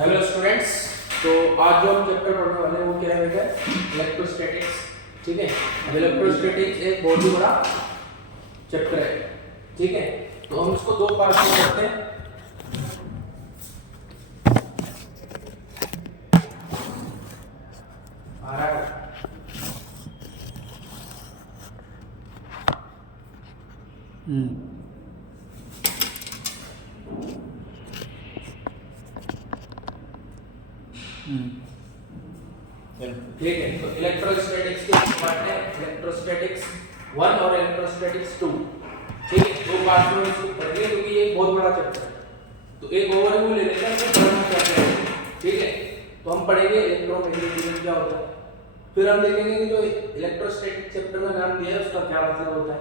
Hello students. तो आज जो हम चैप्टर पढ़ने वाले हैं वो क्या है बेटा? इलेक्ट्रोस्टैटिक्स। ठीक है, अब इलेक्ट्रोस्टैटिक्स एक बहुत ही बड़ा चैप्टर है। ठीक है, तो हम इसको दो पार्ट में करते हैं। आ रहा है ठीक है। तो इलेक्ट्रोस्टैटिक्स के पार्ट है इलेक्ट्रोस्टैटिक्स 1 और इलेक्ट्रोस्टैटिक्स 2। ठीक है, दो पार्ट में इसको पढ़ेंगे क्योंकि ये एक बहुत बड़ा चैप्टर है। तो एक ओवरव्यू ले लेते हैं कि पढ़ना क्या है। ठीक है, तो हम पढ़ेंगे इलेक्ट्रोमैग्नेटिज्म क्या होता है, फिर हम देखेंगे कि जो इलेक्ट्रोस्टैटिक चैप्टर में नाम दिया है उसका क्या मतलब होता है।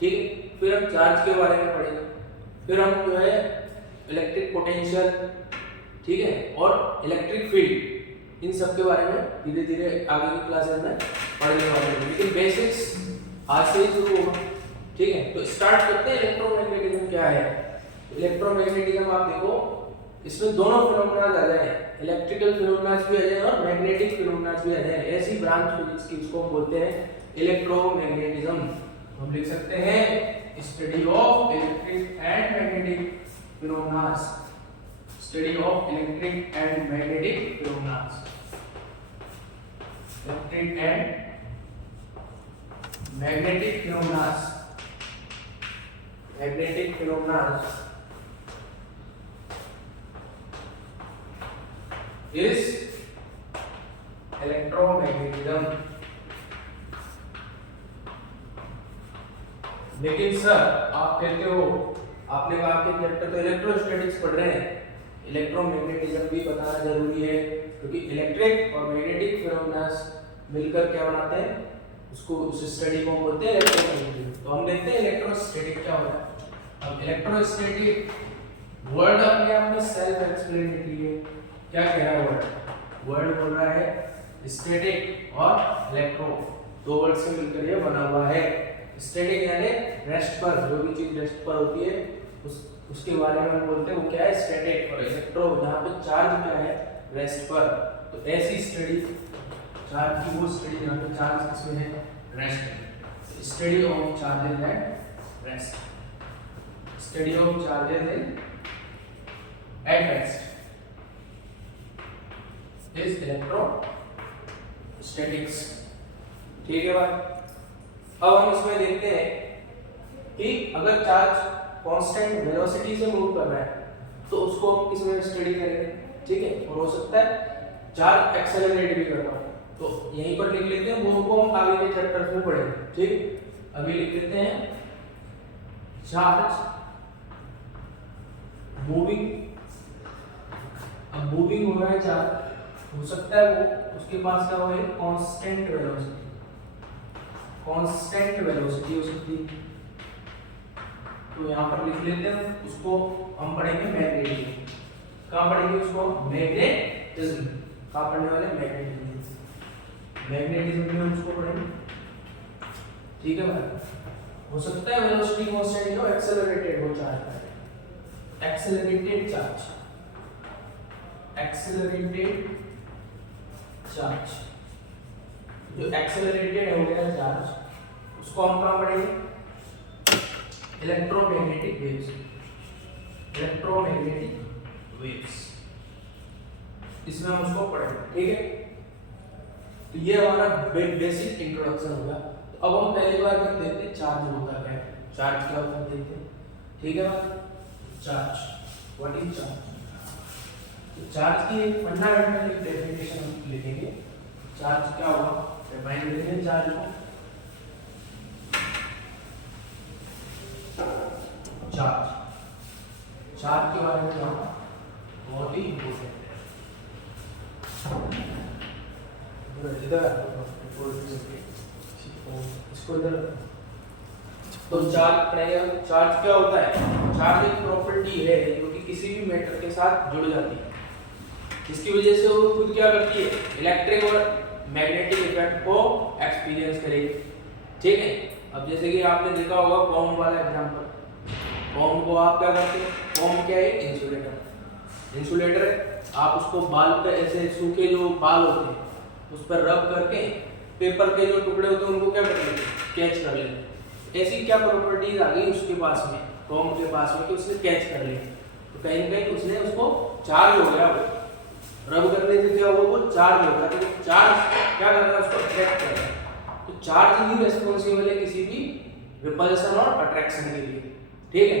ठीक है, फिर हम चार्ज के बारे में पढ़ेंगे, फिर हम जो है इलेक्ट्रिक पोटेंशियल, ठीक है, और इलेक्ट्रिक फील्ड, इन सब के बारे में धीरे धीरे आगे की क्लासेस में पढ़ने वाले हैं। लेकिन बेसिक्स आज से ही शुरू होगा। ठीक है, तो स्टार्ट करते हैं। इलेक्ट्रोमैग्नेटिज्म क्या है? इलेक्ट्रोमैग्नेटिज्म आप देखो, इसमें दोनों फिनोमेना आ जाए, इलेक्ट्रिकल फिनोमेना भी आ जाए और मैग्नेटिक फिनोमेना भी आ जाए। ऐसी ब्रांच फिजिक्स की इसको हम बोलते हैं इलेक्ट्रोमैग्नेटिज्म। हम लिख सकते हैं study of electric and magnetic phenomena, study of electric and magnetic phenomena, electric and magnetic phenomena, magnetic phenomena is electromagnetism। लेकिन सर आप कहते हो, आपने कहा कि चैप्टर तो इलेक्ट्रोस्टैटिक्स पढ़ रहे हैं, इलेक्ट्रोमैग्नेटिज्म भी बताना जरूरी है क्योंकि इलेक्ट्रिक और मैग्नेटिक फिनोमेना मिलकर क्या बनाते हैं, उसको उस स्टडी को बोलते हैं इलेक्ट्रोमैग्नेटिज्म। तो हम देखते हैं इलेक्ट्रोस्टैटिक क्या होता है। अब इलेक्ट्रोस्टैटिक वर्ड अपने आप में सेल्फ एक्सप्लेनेटरी है। क्या कह रहा है वर्ड बोल रहा है स्टैटिक और इलेक्ट्रो, दो वर्ड से मिलकर ये बना हुआ है। स्टैटिक यानी रेस्ट पर, जो भी चीज रेस्ट पर होती है उसके बारे में हम बोलते हैं वो क्या है, स्टैटिक। और इलेक्ट्रो जहाँ पे चार्ज क्या है, रेस्ट पर। तो ऐसी स्टडी चार्ज की वो स्टडी जहाँ पे चार्ज किसमें है, रेस्ट में। Study of charges at rest, study of charges at rest is electrostatics. ठीक है बात। अब हम इसमें देखते हैं कि अगर चार्ज कांस्टेंट वेलोसिटी से मूव कर रहा है तो उसको हम किसमें स्टडी करेंगे। ठीक है, और हो सकता है चार्ज एक्सेलरेट भी कर रहा है, तो यहीं पर लिख लेते हैं, वो को हम आगे के चैप्टर्स में पढ़ेंगे। ठीक, अभी लिख लेते हैं चार्ज मूविंग। अब मूविंग हो रहा है चार्ज, हो सकता है वो उसके पास क्या हो, कांस्टेंट वेलोसिटी, कांस्टेंट वेलोसिटी हो सकती है। तो यहाँ पर लिख लेते हैं, उसको हम पढ़ेंगे मैग्नेटिज्म। कहाँ पढ़ेंगे उसको, मैग्नेटिज्म। कहाँ पढ़ने वाले, मैग्नेटिज्म। मैग्नेटिज्म में हम उसको पढ़ेंगे। ठीक है भाई, हो सकता है वेलोसिटी कांस्टेंट हो, एक्सेलरेटेड हो charge, accelerated charge, accelerated charge, जो एक्सेलरेटेड हो गया चार्ज उसको हम कहाँ पढ़ेंगे, इलेक्ट्रोमैग्नेटिक वेव्स, इलेक्ट्रोमैग्नेटिक वेव्स, इसमें हम उसको पढ़ेंगे। ठीक है, तो ये हमारा बेसिक इंट्रोडक्शन होगा। तो अब हम पहली बार में देखते हैं चार्ज होता क्या है, चार्ज क्या होता है देखते हैं। ठीक है, charge, what is charge. Charge की एक फंडामेंटल डेफिनेशन हम लिखेंगे। चार्ज क्या हुआ, डिफाइन करेंगे चार्ज को। चार्ज, चार्ज के बारे में जानना बहुत ही इंपॉर्टेंट है। इधर इसको इधर। तो चार्ज क्या होता है, चार्ज एक प्रॉपर्टी है जो कि किसी भी मैटर के साथ जुड़ जाती है, जिसकी वजह से वो खुद क्या करती है, इलेक्ट्रिक और मैग्नेटिक इफेक्ट को एक्सपीरियंस करेगी। ठीक है, अब जैसे कि आपने देखा होगा बॉम्ब वाला एग्जांपल, बॉम्ब को आप क्या करते हैं, बॉम्ब क्या है, इंसुलेटर। इंसुलेटर है, आप उसको बाल पे ऐसे सूखे जो बाल होते हैं उस पर रब करके पेपर के जो टुकड़े होते हैं उनको क्या कर लेते हैं, कैच कर लेते हैं। ऐसी क्या प्रॉपर्टीज आ गई उसके पास में, क्रोम के पास में, कि उसने कैच कर लिया। तो कहीं ना कहीं उसने उसको चार्ज हो गया, वो रब करने से क्या हुआ, वो चार्ज हो गया। तो चार्ज क्या कर रहा है, उसको अट्रैक्ट कर रहा है। तो चार्ज ही रिस्पॉन्सिबल है किसी भी रिपल्शन और अट्रैक्शन के लिए, ठीक है।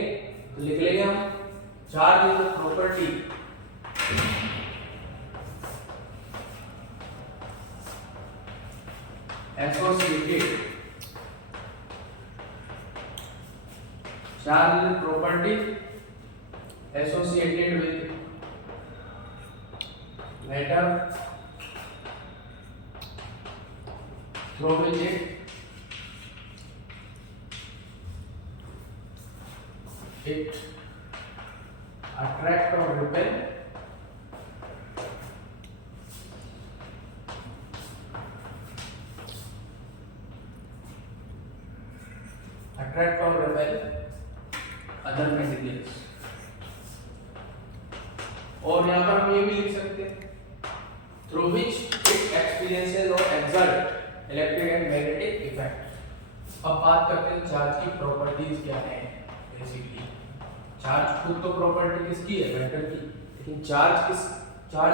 तो लिख लेंगे हम, charge is the property associated, charge is property associated with matter through which it attract or repel other materials. और यहाँ पर हम ये भी लिख सकते हैं, थ्रू विच इट एक्सपीरियंसेस और exert electric and magnetic effect. अब बात करते हैं चार्ज की प्रॉपर्टीज क्या है। बेसिकली चार्ज खुद तो प्रॉपर्टी किसकी है, मैटर की, लेकिन चार्ज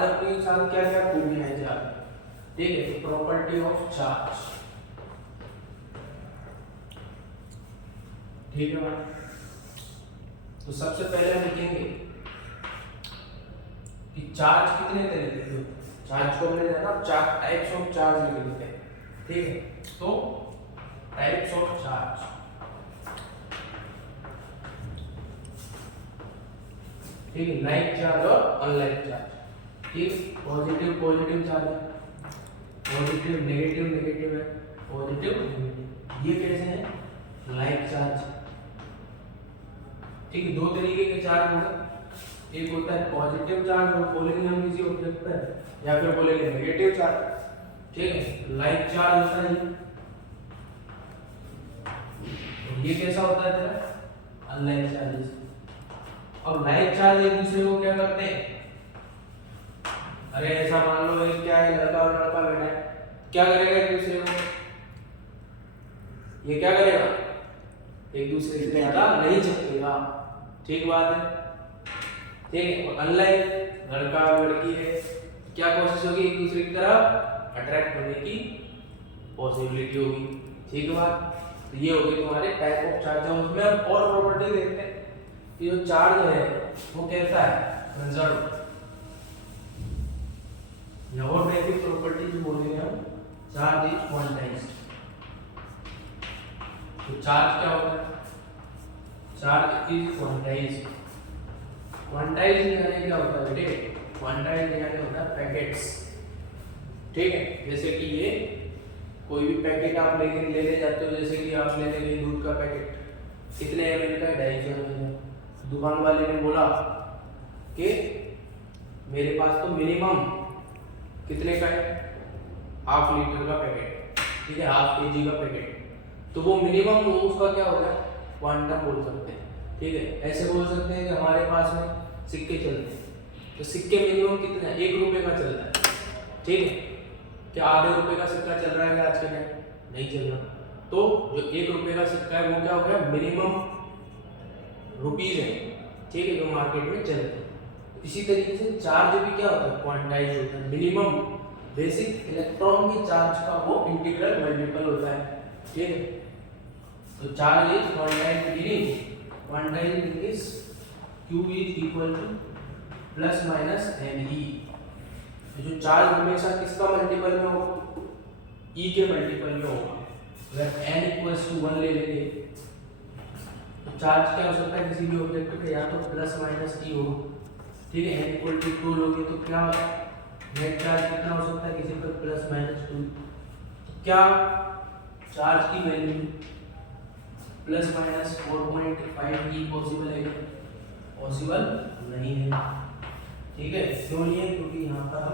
अपने साथ क्या क्या खूबियां है चार्ज, ठीक है। तो प्रॉपर्टी ऑफ चार्ज, ठीक है। तो सबसे पहले हम लिखेंगे कि चार्ज कितने तरह के होते हैं। चार्ज को हमने जाना चार टाइप्स ऑफ चार्ज लिख देते हैं, ठीक है। तो टाइप्स ऑफ चार्ज, ठीक है, लाइक चार्ज और अनलाइक चार्ज, ठीक। पॉजिटिव पॉजिटिव चार्ज है, पॉजिटिव नेगेटिव नेगेटिव है, पॉजिटिव नेगेटिव, ये कैसे है, लाइक चार्ज, ठीक है। दो तरीके के चार्ज होगा, एक होता है पॉजिटिव चार्ज और बोलेंगे हम किसी ऑब्जेक्ट पर, या फिर बोलेंगे नेगेटिव चार्ज, ठीक है। लाइक चार्ज होता है ये कैसा होता है तेरा, अनलाइक चार्जेस। अब लाइक चार्ज एक दूसरे को क्या करते हैं, अरे ऐसा मान लो एक क्या है, लड़का और लड़का बैठा है, क्या करेगा एक दूसरे को, ये क्या करेगा, एक दूसरे से ज्यादा नहीं चिपकेगा, ठीक बात है, ठीक है। और अनलाइक लड़का और लड़की है, क्या कोशिश होगी, एक दूसरे की तरफ अट्रैक्ट होने की पॉसिबिलिटी होगी, ठीक है बात। तो ये हो गई तुम्हारे टाइप ऑफ चार्ज। उसमें अब और प्रॉपर्टी देखते हैं कि जो चार्ज है वो कैसा है, कंजर्व, या और बेसिक प्रॉपर्टीज बोलेंगे हम, चार्ज इज क्वांटाइज्ड। तो चार्ज क्या होता है, चार्ज इज क्वांटाइज्ड। क्वांटाइज्ड यानी क्या होता है बेटे, क्वांटाइज्ड यानी होता है पैकेट्स, ठीक है। जैसे कि ये कोई भी पैकेट आप ले जाते हो, जैसे कि आप लेने गए दूध का पैकेट, कितने ml का है, 250 ml। दुकान वाले ने बोला कि मेरे पास तो मिनिमम कितने का है, 1/2 लीटर का पैकेट, ठीक है, 1/2 kg का पैकेट। तो वो मिनिमम वो उसका क्या होगा, क्वांटम बोल सकते हैं, ठीक है। ऐसे बोल सकते हैं कि हमारे पास में सिक्के चलते हैं, तो सिक्के मिनिमम कितना है, 1 रुपए का चलता है, ठीक है। क्या आधे रुपए का सिक्का चल रहा है आज के टाइम, नहीं चल रहा। तो जो 1 रुपए का सिक्का है वो क्या हो गया, मिनिमम रुपीज है, ठीक है, जो मार्केट में चलते हैं। इसी तरीके से चार्ज भी क्या होता है, क्वांटाइज होता है। मिनिमम बेसिक इलेक्ट्रॉन के चार्ज का वो इंटीग्रल मल्टीपल होता है, ठीक है। तो charge is quantized meaning, quantized meaning is Q is equal two plus minus Ne। जो चार्ज हमेशा किसका मल्टीपल में होगा, E के मल्टीपल में होगा। अगर n इक्वल्स टू 1 ले लेंगे तो चार्ज क्या हो सकता है किसी भी ऑब्जेक्ट पे, या तो प्लस माइनस E हो, ठीक है। n इक्वल टू 2 लोगे तो क्या नेट चार्ज कितना हो सकता है किसी पर, प्लस माइनस 2। तो क्या चार्ज की value plus minus 4.5 E possible है, पॉसिबल नहीं है, ठीक है। क्यों नहीं है, क्योंकि यहाँ पर हम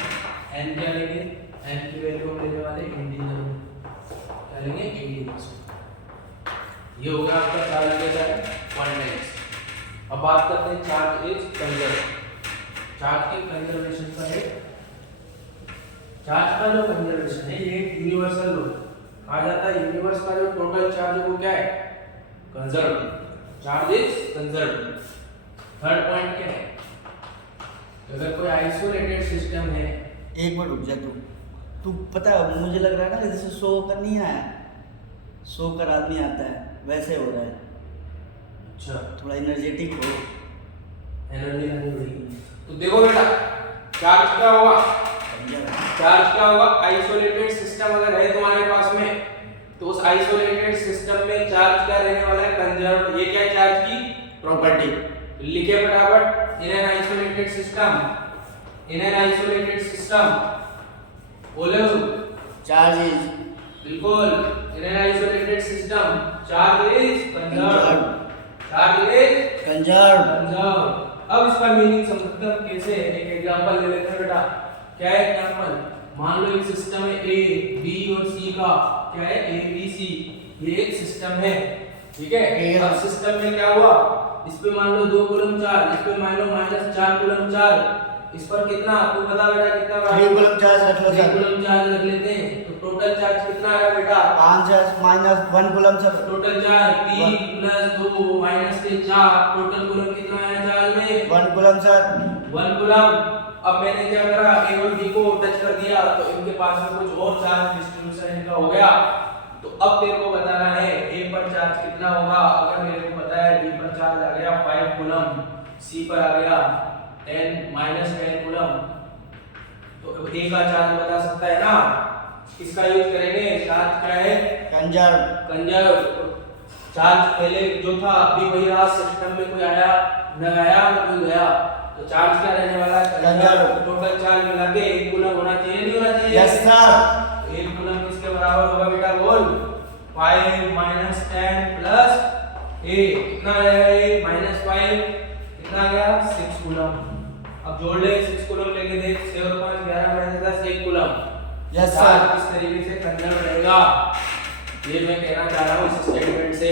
n क्या लेंगे, n की वैल्यू हम लेने वाले इंटीजर, क्या लेंगे, इंटीजर। ये हो गया आपका चार्ज कैसा है, क्वांटाइज्ड। अब बात करते हैं चार्ज इज कंजर्व। चार्ज की कंजर्वेशन का है, चार्ज का जो कंजर्वेशन है ये यूनिवर्सल लॉ कहा जाता है। यूनिवर्स का जो टोटल चार्ज है वो क्या है, conserve, charge is conserve. Third point क्या है, अगर कोई आइसोलेटेड सिस्टम है, एक मिनट रुक जा तू पता है मुझे लग रहा है ना जैसे शो कर नहीं आया, शो कर आदमी आता है वैसे हो रहा है। अच्छा थोड़ा एनर्जेटिक हो, एनर्जी नहीं बढ़ेगी। तो देखो बेटा चार्ज क्या होगा, चार्ज क्या होगा, आइसोलेटेड सिस्टम अगर है तुम्हारे पास में तो उस आइसोलेटेड सिस्टम में चार्ज क्या रहने वाला है, कंजर्व। ये क्या है चार्ज की प्रॉपर्टी, लिखे फटाफट। In an isolated system, in an isolated system, बोलो चार्ज इज, बिल्कुल, in an isolated system charge is conserve, charge is conserve. Conserve. अब इसका मीनिंग समझते हैं कैसे, एक एग्जांपल ले लेते हैं बेटा। क्या है एग्जांपल, मान लो एक सिस्टम है ए बी और सी का, क्या है ए बी सी, ये एक सिस्टम है, ठीक है। अब सिस्टम में क्या हुआ, इस पे मान लो 2 कूलम चार्ज, इस पे मान लो -4 कूलम चार्ज, इस पर कितना आपको बता बेटा कितना, 3 कूलम चार्ज रख लो, 3 कूलम चार्ज रख लेते हैं। तो टोटल चार्ज कितना आएगा बेटा, 5 minus 1 coulomb charge, total charge 3 + 2 -3 4, total coulomb कितना आया चार्ज में, 1 कूलम सर, 1 कूलम। अब मैंने क्या करा, ए और बी को टच कर दिया तो इनके पास में कुछ और चार्ज डिस्ट्रीब्यूशन इनका हो गया। तो अब तेरे को बताना है ए पर चार्ज कितना होगा। अगर मेरे को पता है बी पर चार्ज आ गया 5 कूलम, सी पर आ गया 10 -10 कूलम, तो अब ए का चार्ज बता सकता है ना, किसका यूज करेंगे, चार्ज क्या है, कंजर्व, कंजर्व। चार्ज पहले जो था अभी वही रहा, सिस्टम में कोई आया न गया न कोई गया, तो चार्ज क्या रहने वाला है, कंजर्व। टोटल चार्ज मिला के 1 कूलम होना चाहिए, नहीं होना चाहिए, यस सर। 1 कूलम किसके बराबर होगा बेटा, बोल, 5 - 10 प्लस ए, कितना आएगा ये -5, कितना आ गया 6 कूलम। अब जोड़ ले 6 कूलम लेके देख, 6 और 5 11 -10 1 कूलम। Yes sir. इस तरीके से कंजर्व रहेगा, ये मैं कहना चाह रहा हूँ इस स्टेटमेंट से।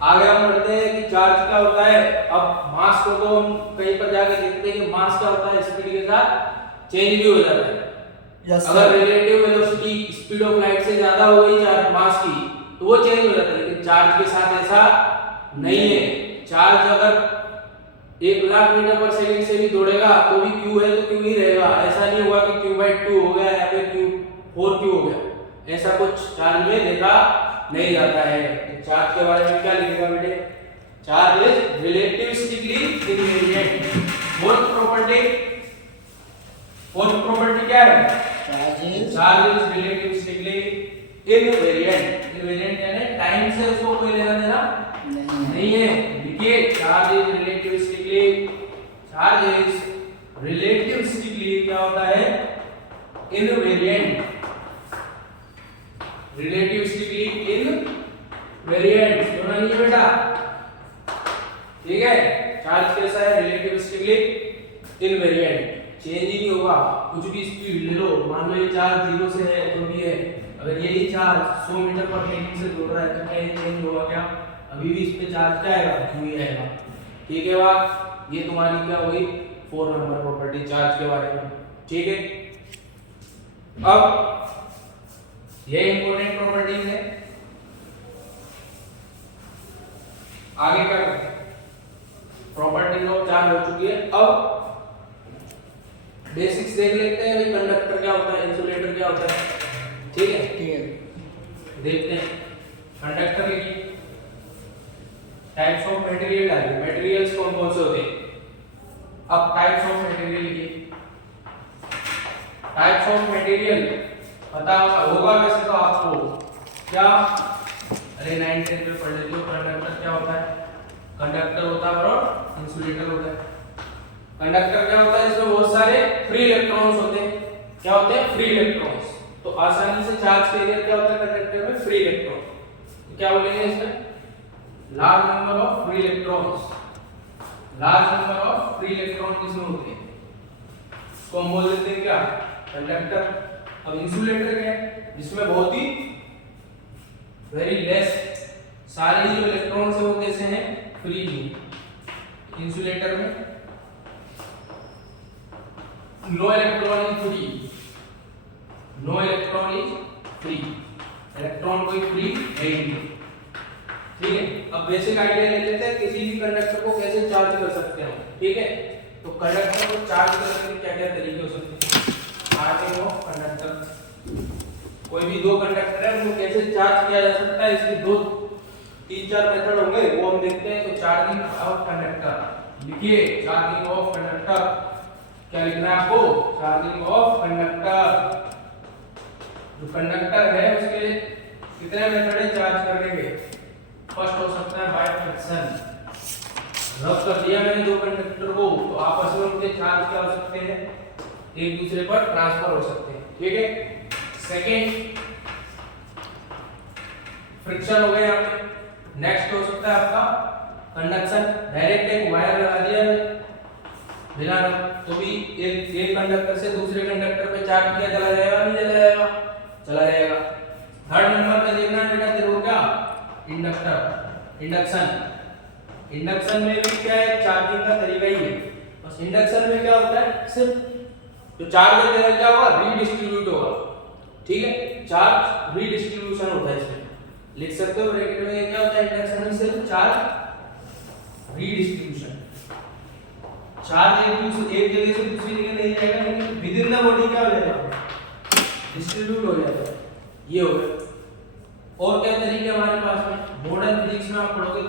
आगे हम बढ़ते हैं कि चार्ज क्या होता है। अब मास को तो हम कहीं पर जाके देखते हैं कि मास क्या होता है, स्पीड के साथ चेंज भी हो जाता है। यस अगर relative velocity speed of light से ज्यादा हो गई चार्ज मास की तो वो चेंज हो जाता है, लेकिन चार्ज के साथ ऐसा नहीं है। चार्ज अगर 1,00,000 मीटर पर सेकंड से भी दौड़ेगा तो भी q है तो q ही रहेगा। ऐसा नहीं हुआ कि q/2 हो गया या फिर q4q हो गया, ऐसा कुछ चार्ज में देखा नहीं जाता है। तो चार्ज के बारे में क्या लिखेगा बेटे, charge is relativistically invariant. Fourth property क्या है, charge is relativistically invariant. Invariant यानी टाइम से उसको कोई लेना देना नहीं है। देखिए चार्ज इज रिलेटिविस्टिकली क्या होता है, इनवेरिएंट। रिलेटिविस्टिकली इनवेरिएंट होना नहीं है बेटा, ठीक है। चार्ज कैसा है, रिलेटिविस्टिकली इनवेरिएंट, चेंज ही नहीं होगा। कुछ भी स्पीड ले लो, मान लो ये चार्ज 0 से है तो भी है, अगर यही चार्ज 100 मीटर पर सेकंड से दौड़ रहा है तो क्या ये चेंज होगा क्या, अभी भी इस पे चार्ज क्या आएगा, q ही आएगा, ठीक है बात। ये तुम्हारी क्या होगी 4 नंबर प्रॉपर्टी चार्ज के बारे में, ठीक है। अब ये इंपॉर्टेंट प्रॉपर्टीज है, आगे क्या करें, प्रॉपर्टीज ऑफ चार्ज हो चुकी है। अब बेसिक्स देख लेते हैं, कंडक्टर क्या होता है, इंसुलेटर क्या होता है, ठीक है, ठीक है। देखते हैं। कंडक्टर लिखिए, टाइप्स ऑफ मटेरियल डालिए, मटेरियल्स कौन कौन से होते हैं। अब टाइप्स ऑफ मटेरियल लिखिए, टाइप्स ऑफ मटेरियल पता होगा वैसे तो आपको, क्या, अरे 9th 10th में पढ़ लेते हो। कंडक्टर क्या होता है, कंडक्टर होता है और इंसुलेटर होता है। कंडक्टर क्या होता है, इसमें बहुत सारे फ्री इलेक्ट्रॉन्स होते हैं। क्या होते हैं, फ्री इलेक्ट्रॉन्स। तो आसानी से चार्ज कैरियर क्या होता है कंडक्टर में, फ्री इलेक्ट्रॉन। तो क्या बोलेंगे इसमें, large number of free electrons. Large number of free electron किसमें होते हैं, इसको हम बोल देते हैं क्या, कंडक्टर। अब इंसुलेटर क्या है, जिसमें बहुत ही वेरी लेस सारे जो इलेक्ट्रॉन्स है वो कैसे हैं, फ्री हैं। इंसुलेटर में no electron is free, no electron is free, electron कोई फ्री है ही नहीं। ठीक है, अब बेसिक आइडिया ले लेते हैं किसी भी कंडक्टर को कैसे चार्ज कर सकते हैं। ठीक है, तो कंडक्टर को चार्ज करने के क्या क्या तरीके हो सकते हैं। चार्जिंग ऑफ कंडक्टर, कोई भी दो कंडक्टर है उनको कैसे चार्ज किया जा सकता है, इसके दो तीन चार मेथड होंगे, वो हम देखते हैं। तो चार्जिंग ऑफ कंडक्टर लिखिए, चार्जिंग ऑफ कंडक्टर क्या लिखना है आपको, चार्जिंग ऑफ कंडक्टर। जो कंडक्टर है उसके कितने मेथड है चार्ज करने के। फर्स्ट हो सकता है बाय फ्रिक्शन, रब कर दिया मैंने दो कंडक्टर को तो आपस में उनके चार्ज क्या हो सकते हैं, एक दूसरे पर ट्रांसफर हो सकते हैं। ठीक है, सेकेंड फ्रिक्शन हो गया यहाँ पे। नेक्स्ट हो सकता है आपका कंडक्शन, डायरेक्ट एक वायर लगा दिया बिना तो भी एक कंडक्टर से दूसरे कंडक्टर पे चार्ज किया चला जाएगा, नहीं चला जाएगा, चला जाएगा। थर्ड नंबर पे देखना है बेटा जरूर क्या, इंडक्टर, इंडक्शन। इंडक्शन में भी क्या है, चार्जिंग का तरीका ही है। बस इंडक्शन में क्या होता है, सिर्फ जो चार्ज है तेरा क्या होगा, रीडिस्ट्रीब्यूट होगा। ठीक है, चार्ज रीडिस्ट्रीब्यूशन होता है इसमें, लिख सकते हो ब्रैकेट में। क्या होता है इंडक्शन में, सिर्फ चार्ज रीडिस्ट्रीब्यूशन, चार्ज एक जगह से दूसरी जगह नहीं जाएगा, लेकिन विद इन द बॉडी क्या हो जाएगा, डिस्ट्रीब्यूट हो जाएगा। ये हो गया। और क्या तरीके हमारे पास में, मॉडर्न फिजिक्स में आप पढ़ोगे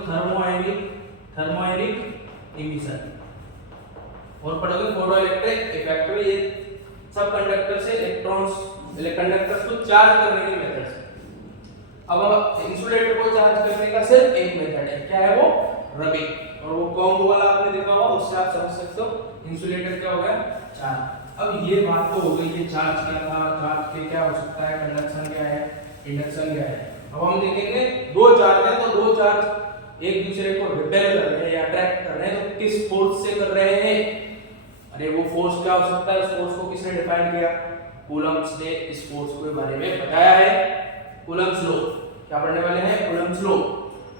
थर्मोआयनिक इमिशन और पढ़ोगे फोटो इलेक्ट्रिक इफेक्ट। ये सब कंडक्टर से इलेक्ट्रॉन्स कंडक्टर्स को चार्ज करने की मेथड है। अब इंसुलेटर को चार्ज करने का सिर्फ एक मेथड है, क्या है वो, रबिंग। और वो कॉम्बो वाला आपने देखा होगा, उससे आप समझ सकते हो इंसुलेटर क्या हो गया, चार्ज। अब ये बात तो हो गई, ये चार्ज क्या था, चार्ज के क्या हो सकता है, कंडक्शन क्या है, इंडक्शन क्या है। अब हम देखेंगे दो चार्ज है, तो दो चार्ज एक दूसरे को रिपेल कर रहे हैं या अट्रैक्ट कर रहे हैं, तो किस फोर्स से कर रहे हैं। अरे वो फोर्स क्या हो सकता है, उस फोर्स को किसने डिफाइन किया, कूलम्ब्स ने इस फोर्स के बारे में बताया है। कूलम्ब्स लॉ क्या पढ़ने वाले हैं, कूलम्ब्स लॉ।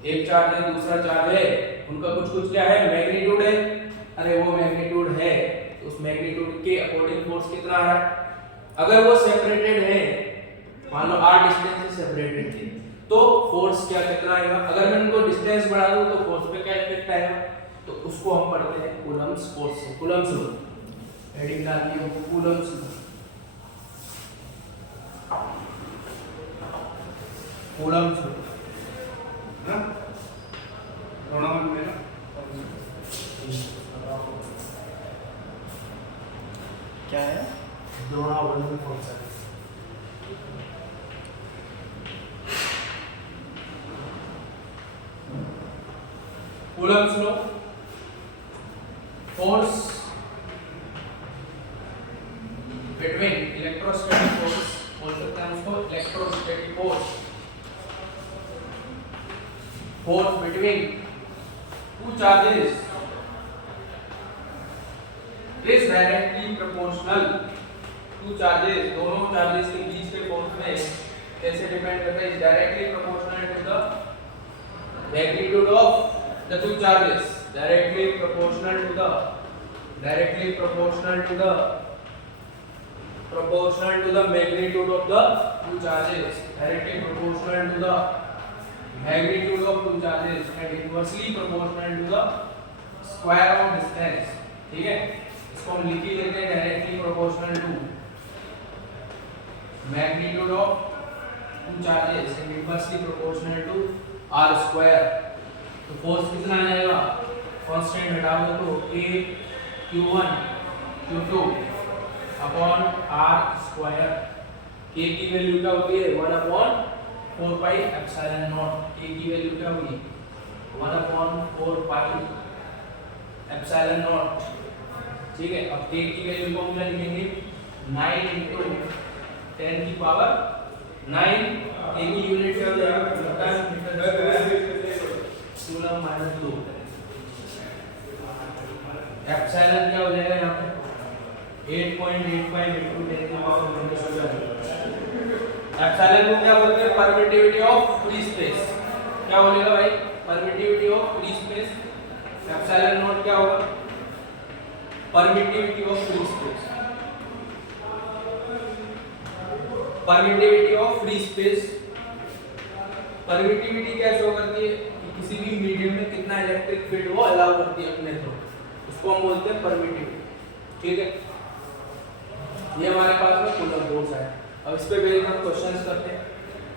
एक चार्ज है दूसरा चार्ज है, उनका कुछ कुछ क्या है, मैग्नीट्यूड है। अरे वो मैग्नीट्यूड है तो उस मैग्नीट्यूड के अकॉर्डिंग फोर्स कितना आ रहा है। अगर वो सेपरेटेड है, मान लो r डिस्टेंस से सेपरेटेड थे, तो फोर्स क्या कितना आएगा। अगर मैं उनको डिस्टेंस बढ़ा दूं तो फोर्स पे क्या इफेक्ट आएगा, तो उसको हम पढ़ते हैं कूलम्ब्स फोर्स से, कूलम्ब्स लॉ। हेडिंग डाल दिया कूलम्ब्स लॉ, कूलम्ब्स लॉ ना रोनावन में ना। क्या है, रोनावन में कौन सा Coulomb's law, force between electrostatic force बोल सकते हैं उसको, electrostatic force, force between two charges is directly proportional. Two charges, दोनों चार्जेस के बीच के फोर्स में कैसे डिपेंड करता है, is directly proportional to the magnitude of the two charges, directly proportional to the magnitude of the two charges, directly proportional to the magnitude of two charges and inversely proportional to the square of distance। ठीक है, इसको हम लिख ही लेते हैं, directly proportional to magnitude of two charges and inversely proportional to r square। तो force कितना आ जाएगा, कांस्टेंट हटाओ तो a q1 q2 upon r square. k की वैल्यू क्या होती है, 1 upon 4 pi epsilon not. k की वैल्यू क्या होगी, 1 अपॉन 4 पाई एप्सिलॉन नॉट। ठीक है, अब k की वैल्यू को हम क्या लिखेंगे, 9 into 10 की पावर 9। k की यूनिट क्या हो जाएगा, कूलम माइनस 2। एप्सिलॉन क्या हो जाएगा यहाँ पे, 8.85 into 10 की पावर -7। एप्सिलॉन को क्या बोलते हैं, परमिटिविटी ऑफ फ्री स्पेस। क्या बोलेगा भाई, permittivity of free space. Epsilon not क्या होगा, permittivity of free space. Permittivity of free space, permittivity क्या शो करती है कि किसी भी मीडियम में कितना इलेक्ट्रिक फील्ड वो अलाउ करती है अपने थ्रू, उसको हम बोलते हैं परमिटिविटी। ठीक है, ये हमारे पास में कूलम फोर्स है। अब इस पे बेस्ड हम क्वेश्चंस करते हैं।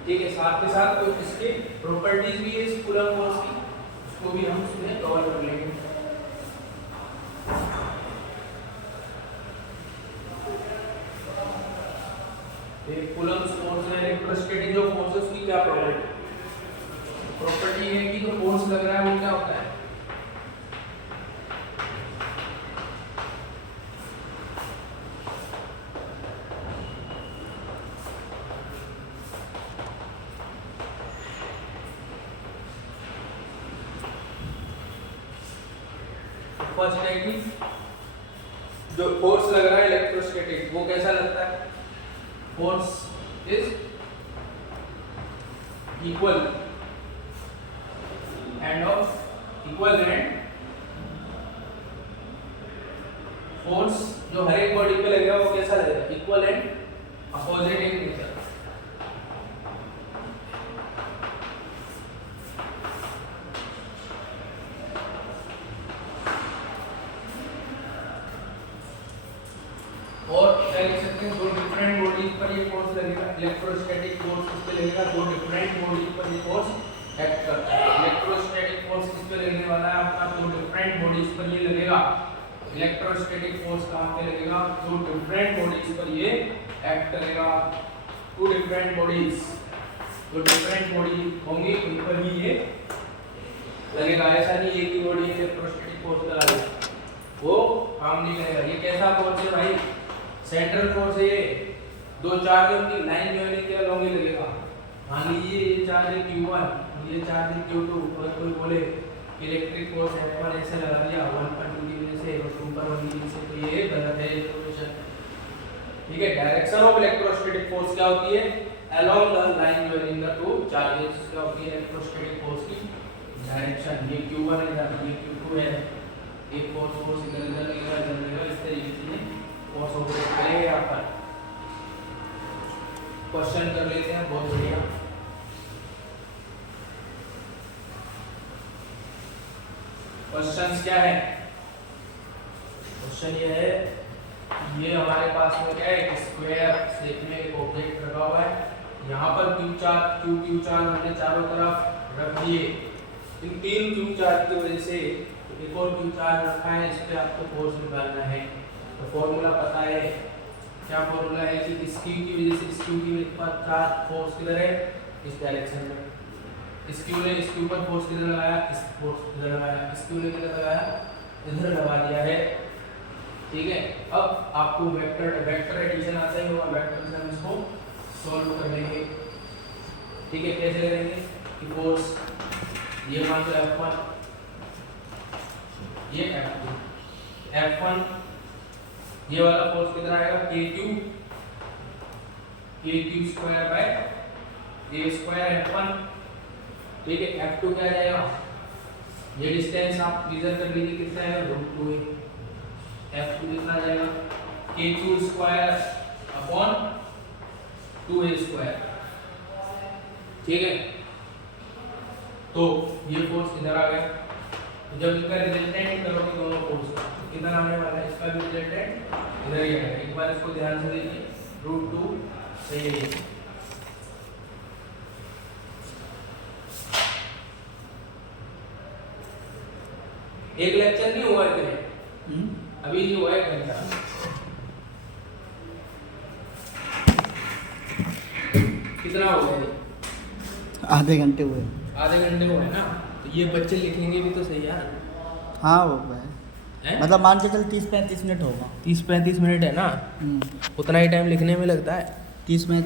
ठीक है, साथ के साथ कुछ इसकी प्रॉपर्टीज भी है इस कूलम फोर्स की, उसको भी हम इसमें कवर कर लेंगे। कूलम फोर्स है, इलेक्ट्रोस्टैटिक जो फोर्स है उसकी क्या प्रॉपर्टी है कि जो फोर्स लग रहा है वो क्या होता है, फर्स्ट है कि जो फोर्स लग रहा है इलेक्ट्रोस्टैटिक वो कैसा लगता है, force is equal and force जो हर एक बॉडी पे लगेगा वो कैसा लगेगा, equal and opposite in nature. और क्या लिख सकते हैं, दो डिफरेंट बॉडीज पर ये फोर्स लगेगा, इलेक्ट्रोस्टैटिक फोर्स किस पे लगेगा, दो डिफरेंट बॉडीज पर ये फोर्स एक्ट करता है। इलेक्ट्रोस्टैटिक फोर्स किस पे लगने वाला है आपका, दो डिफरेंट बॉडीज पर ये लगेगा। इलेक्ट्रोस्टैटिक फोर्स कहां पे लगेगा, दो डिफरेंट बॉडीज पर ये एक्ट करेगा। टू डिफरेंट बॉडीज, जो डिफरेंट बॉडी होंगी उन पर भी ये लगेगा। ऐसा नहीं एक ही बॉडी इलेक्ट्रोस्टैटिक फोर्स लगाएगा, वो काम नहीं करेगा। ये कैसा फोर्स है भाई, सेंट्रल फोर्स है। ये दो चार्जों की लाइन ज्वाइनिंग के अलॉन्ग ही लगेगा। मान लीजिए ये चार्ज है Q1, ये चार्ज है Q2, और कोई बोले इलेक्ट्रिक फोर्स F1 ऐसे लगा दिया 1.2 की वजह से और 2.1 की वजह से, तो ये गलत है इक्वेशन। ठीक है, डायरेक्शन ऑफ इलेक्ट्रोस्टैटिक फोर्स क्या होती है, along the line joining the two charges. क्या होती है इलेक्ट्रोस्टैटिक फोर्स की डायरेक्शन, ये Q1 है ये Q2 है, एक फोर्स इधर लगेगा, इस तरीके से फोर्स ऑपरेट करेगा। यहाँ पर क्वेश्चन कर लेते हैं, बहुत बढ़िया। क्वेश्चंस क्या है, क्वेश्चन ये है, ये हमारे पास में क्या है, एक स्क्वायर शेप में एक ऑब्जेक्ट रखा हुआ है। यहाँ पर क्यू चार्ज हमने चारों तरफ रख दिए। इन तीन क्यू चार्ज की वजह से एक और क्यू चार्ज रखा है, इस पे आपको फोर्स निकालना है। तो फॉर्मूला पता है, क्या फॉर्मूला है कि इस क्यू की वजह से इस क्यू की वजह पर चार्ज फोर्स किधर है, इस डायरेक्शन में। इस क्यू ने इस क्यू पर फोर्स किधर लगाया, इस फोर्स इधर लगाया, इस क्यू ने किधर लगाया, इधर लगा दिया है। ठीक है, अब आपको वेक्टर एडिशन आता ही होगा, वेक्टर से हम इसको सॉल्व कर लेंगे। ठीक है, कैसे करेंगे कि फोर्स ये मान लो F1, ये F1, ये वाला फोर्स कितना आएगा KQ square by A square F1। ठीक है, F2 क्या आ जाएगा, ये डिस्टेंस आप मेजर कर लीजिए कितना आएगा √2 है। F2 कितना आ जाएगा KQ square upon 2A square. ठीक है, तो ये फोर्स इधर आ गया। तो जब इनका रिजल्टेंट करोगे दोनों फोर्स का, तो किधर आने वाला है, इसका भी रिजल्टेंट इधर ही आएगा। एक बार इसको ध्यान से देखिए, √2 सही है। एक लेक्चर नहीं हुआ इतने, अभी नहीं हुआ एक घंटा। कितना हो गया, आधे घंटे हुए, आधे घंटे हुए ना। तो ये बच्चे लिखेंगे भी तो सही यार। हाँ वो है, मतलब मान के चल 30-35 मिनट होगा। 30-35 मिनट है ना, उतना ही टाइम लिखने में लगता है। 30 मिनट